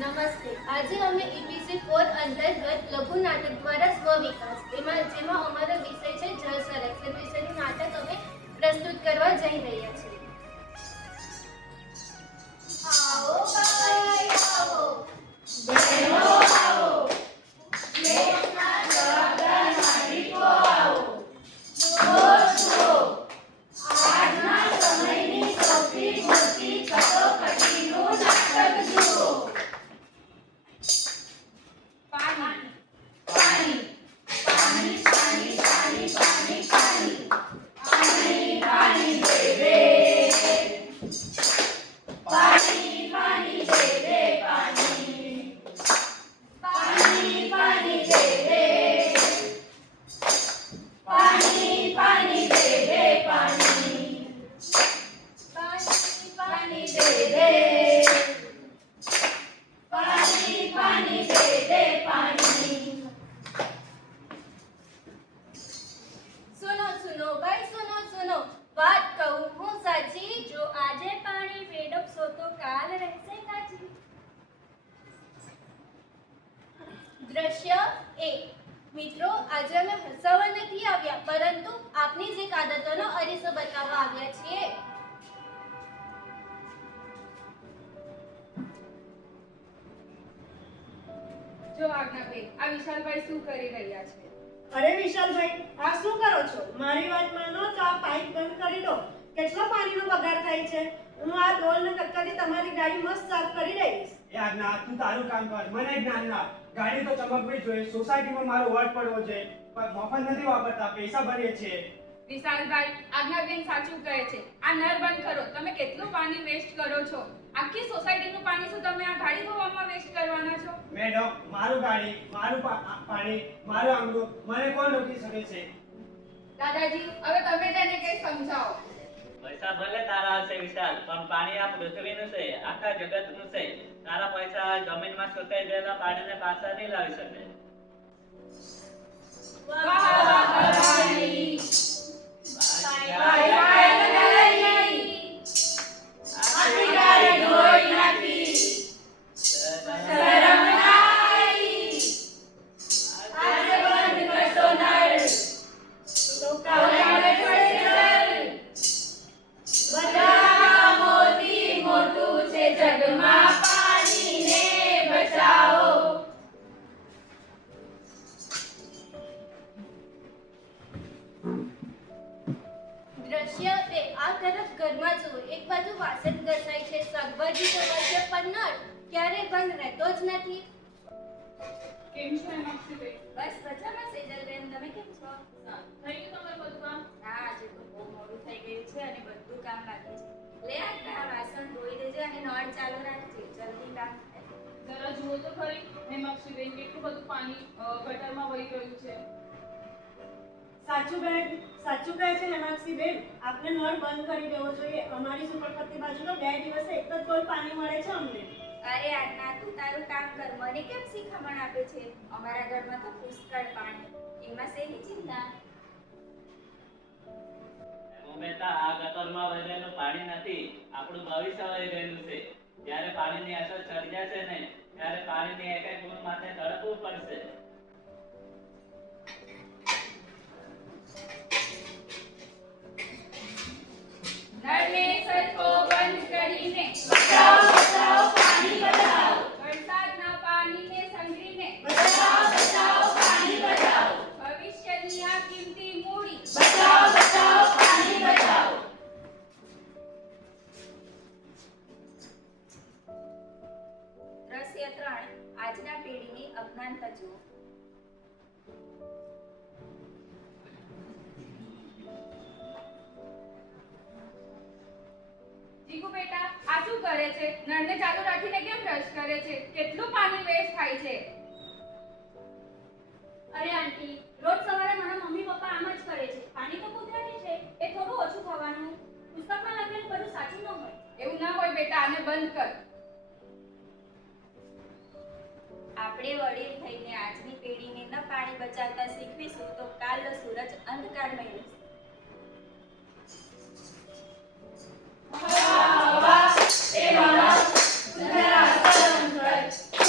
નમસ્તે. આજે અમે EPC 4 અંતર્ગત લઘુ નાટક દ્વારા સ્વવિકાસ જેમાં અમારો વિષય છે જળ સંરક્ષણ વિશેનું નાટક અમે પ્રસ્તુત કરવા જઈ રહ્યા છીએ. આવો ભાઈ આવો, બહેનો આવો, દેશના જવાબદાર નાગરિકો આવો. જુઓ આજના સમયની સૌથી મોટી કટોકટીનું નાટક જુઓ. પાણી પાણી પાણી પાણી પાણી પાણી પાણી પાણી પાણી દે દે પાણી પાણી દે દે પાણી પાણી પાણી દે દે પાણી પાણી દે દે પાણી પાણી પાણી દે દે પાણી પાણી દે દે પાણી. સુનો સુનો ભાઈ સુનો વાત કહું હું સાચી, જો આજે પાણી વેડફશો તો કાલ રહેશે કાચી. દ્રશ્ય 1. મિત્રો, આજે અમે હસાવવા નથી આવ્યા, પરંતુ આપની જે આદતોનો અરીસો બતાવવા આવ્યા છીએ. જો આજ્ઞાબેન, આ વિશાલભાઈ શું કરી રહ્યા છે? અરે વિશાલભાઈ, આ શું કરો છો? મારી વાત માનો તો આ પાઇપ બંધ કરી દો. કેટલો પાણીનો બગાડ થાય છે. હું આ ડોલ ને ટક્કરથી તમારી ગાડી મસ્ત સાફ કરી દઈશ. એ આજ્ઞા, તું તારું કામ કર, મને જ્ઞાન ના. ગાડી તો ચમકવી જોઈએ, સોસાયટીમાં મારો વોટ પડવો જોઈએ, પણ મફત નથી વાપરતા, પૈસા ભરીએ છીએ. વિશાલભાઈ, આજ્ઞાબેન સાચું કહે છે. આ નળ બંધ કરો. તમે કેટલું પાણી વેસ્ટ કરો છો. આખી સોસાયટીનું પાણી શું તમે આ ગાડી ધોવામાં વેસ્ટ કરવાના છો? મેડમ, મારું ગાડી, મારું પાણી, મારું આંગણું, મને કોણ રોકી શકે છે? દાદાજી, હવે તમે તેને કંઈ સમજાવો. પૈસા ભલે તારા હશે વિશાલ, પણ પાણી આ પૃથ્વીનું છે, આખા જગતનું છે. તારા પૈસા જમીનમાં સુકાઈ ગયેલા પાણીને પાછા નહીં લાવી શકે. દ્રશ્ય 2. આ તરફ ઘરમાં જુઓ. એક બાજુ વાસણ ઘસાય છે, શાકભાજી ધોવાય છે, પણ નળ ક્યારે બંધ રહેતો જ નથી. કેમ છો એમાક્ષીબેન? બસ મજામાં સેજલબેન, તમે કેમ છો? થઈ ગયું તમારું બધું કામ? ના, આજે તો બહુ મોડું થઈ ગયું છે અને બધું કામ બાકી છે. લે આ વાસણ ધોઈ દેજે અને નળ ચાલુ રાખજે, જલ્દી કામ થાય. જરા જુઓ તો ખરી એમાક્ષીબેન, કેટલું બધું પાણી ગટરમાં વહી ગયું છે. સાચું કહે છે હેમાક્ષી બેન, આપણે નળ બંધ કરી દેવો જોઈએ. અમારી ઝુંપડપટ્ટી બાજુનો 2 દિવસે એક જ ડોલ પાણી મળે છે અમને. અરે આજ્ઞા, તું તારું કામ કર, મને કેમ શીખામણ આપે છે? અમારા ઘરમાં તો પુષ્કળ પાણી, એમાં શેની ચિંતા? બેટા, આ ગટરમાં વહી રહેલું પાણી નથી, આપણું ભવિષ્ય વહી રહેલું છે. જ્યારે પાણીની અસર સર્જાશે ને, ત્યારે પાણીની એક એક બૂંદ માટે તડપવું પડશે. નળને સરખો બંધ કરીને બચાવો બચાવો પાણી બચાવો, વરસાદના પાણીને સંગ્રહીને બચાવો પાણી બચાવો, ભવિષ્યની આ કિંમતી મૂડી બચાવો પાણી બચાવો. દ્રશ્ય 3. આજના પેઢીની અજ્ઞાનતા જુઓ. જીગુ બેટા, આ શું કરે છે? નળને ચાલુ રાખીને કેમ બ્રશ કરે છે? કેટલું પાણી વેસ્ટ થાય છે. અરે આંટી, રોજ સવારે મારા મમ્મી પપ્પા આમ જ કરે છે. પાણી તો કુદરતી છે, એ થોડું ઓછું થવાનું. પુસ્તકમાં લખેલું બધું સાચું ન હોય. એવું ના હોય બેટા, આને બંધ કર. આપણે વડીલ થઈને આજની પેઢીને ન પાણી બચાવતા શીખવીશું તો કાલનો સૂરજ અંધકારમય રહેશે. હવા એ હવા, સુંદર આસન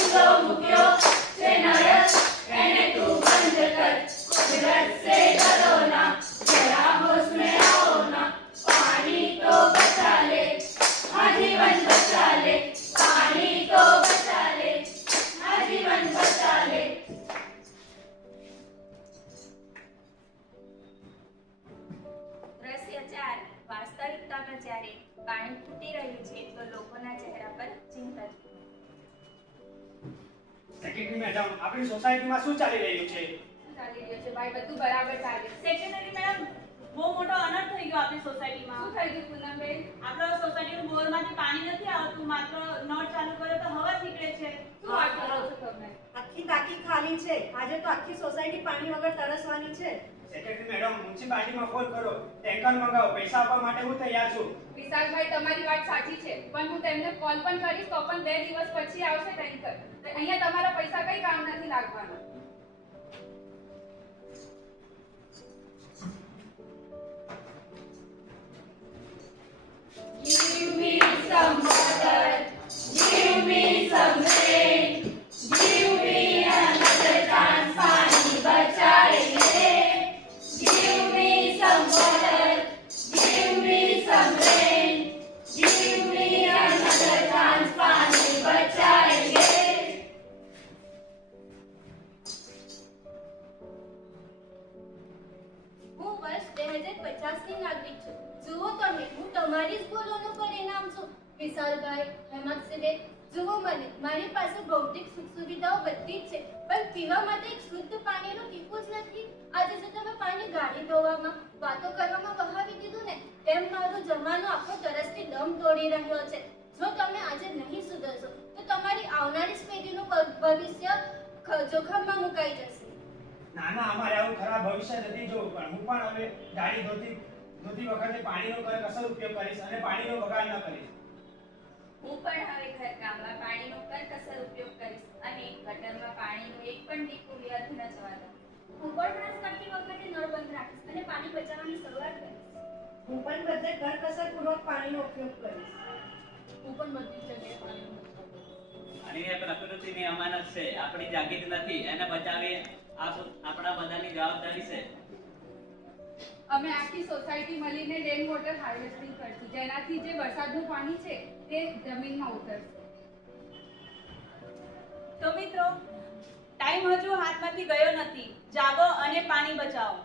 યાર, વાસ્તવિકતામાં જ્યારે પાણી ખૂટી રહ્યું છે તો લોકોના ચહેરા પર ચિંતા છે. સેક્રેટરી મેડમ, આપણી સોસાયટીમાં શું ચાલી રહ્યું છે? શું ચાલી રહ્યું છે ભાઈ? બધું બરાબર ચાલે છે. સેક્રેટરી મેડમ, બહુ મોટો અનર્થ થઈ ગયો આપણી સોસાયટીમાં. શું થઈ ગયું પૂનમબેન? આપણા સોસાયટીનું બોરમાંથી પાણી નથી આવતું, માત્ર નળ ચાલુ કરો તો હવા નીકળે છે. શું વાત કરો છો તમે? આખી ટાંકી ખાલી છે. આજે તો આખી સોસાયટી પાણી વગર તરસવાની છે. સેક્રેટરી મેડમ, મ્યુનિસિપાલિટીમાં ફોન કરો, ટેન્કર મંગાવો, પૈસા આપવા માટે હું તૈયાર છું. વિશાલભાઈ, તમારી વાત સાચી છે, પણ હું તેમને કોલ પણ કરીશ તો પણ 2 દિવસ પછી આવશે ટેન્કર. તો અહીંયા તમારા પૈસા કઈ કામ નથી લાગવાના. Give me some water, give me some rain, give me another chance, पानी बचाएंगे. Give me some water, give me some rain, give me another chance, पानी बचाएंगे. હું વર્ષ 2050 ની નાગરિક છું. જુઓ તમે, હું તમારી જ ભૂલોનું પરિણામ છું. વિશાલભાઈ, હેમાંક્ષીબેન, જુઓ મને, મારી પાસે ભૌતિક સુખ સુવિધાઓ બધી જ છે, પણ પીવા માટે એક શુદ્ધ પાણીનું ટીપું જ નથી. આજે જો તમે પાણી ગાડી ધોવામાં, વાતો કરવામાં વહાવી દીધું ને, તેમ મારો જમાનો આખો તરસથી દમ તોડી રહ્યો છે. જો તમે આજે નહીં સુધરશો તો તમારી આવનારી પેઢીનું ભવિષ્ય જોખમમાં મુકાઈ જશે. ના ના, અમારે આવું ખરાબ ભવિષ્ય નથી જોવું, પણ હું પણ હવે ગાડી ધોતી વખતે પાણીનો કરકસર ઉપયોગ કરીશ અને પાણીનો બગાડ ન કરીશ. હું પણ હવે ઘરકામમાં પાણીનો કરકસર ઉપયોગ કરીશ અને ગટરમાં પાણીનું એક પણ ટીપું વ્યર્થ ન જવા દઉં. હું પણ બ્રશ કરતી વખતે નળ બંધ રાખીશ અને પાણી બચાવવાની શરૂઆત કરીશ. હું પણ બધે કરકસરપૂર્વક પાણીનો ઉપયોગ કરીશ. હું પણ બધી જગ્યાએ પાણીનો બચાવ કરીશ. અને એ પ્રકૃતિની અમાનત છે, આપણી જાગીર નથી. એને બચાવી આપણા બધાની જવાબદારી છે. અમે આખી સોસાયટી મળીને રેન વોટર હાર્વેસ્ટિંગ કરશું, જેનાથી જે વરસાદનું પાણી છે તે જમીનમાં ઉતરશે. તો મિત્રો, ટાઈમ હજુ હાથમાંથી ગયો નથી. જાગો અને પાણી બચાવો.